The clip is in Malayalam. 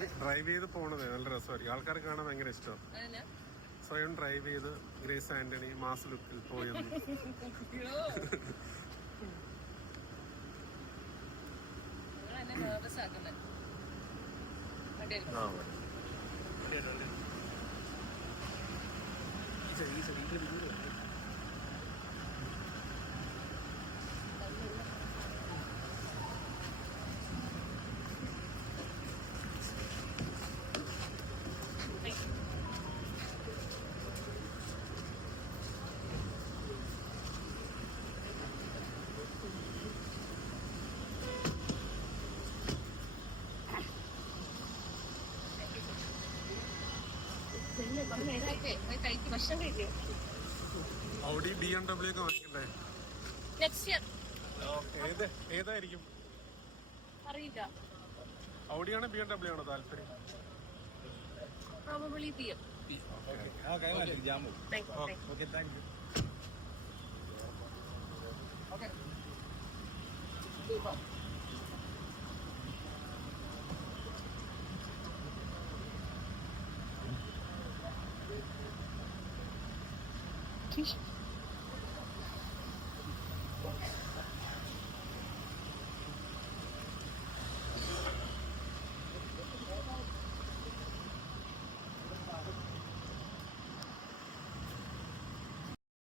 ഡ്രൈവ് ഡ്രൈവ് ചെയ്ത് പോണത് നല്ല രസമായിരിക്കും. ആൾക്കാർ കാണാൻ ഭയങ്കര ഇഷ്ടം. സ്വയം ഡ്രൈവ് ചെയ്ത് ഗ്രേസ് ആന്റണി മാസ് ലുക്കിൽ പോയെന്ന് ആ ഔഡി ബി എം ഡബ്ല്യു ഒക്കെ വാങ്ങിക്കണ്ടേ? നെക്സ്റ്റ് ഇയർ ഏത് ഏതായിരിക്കും? അറിയില്ല. ഔഡിയാണോ ബി എം ഡബ്ല്യു ആണോ താല്പര്യം? പ്രോബബിളി പി എം ജാമു താങ്ക് യു താങ്ക് ഓക്കെ такий.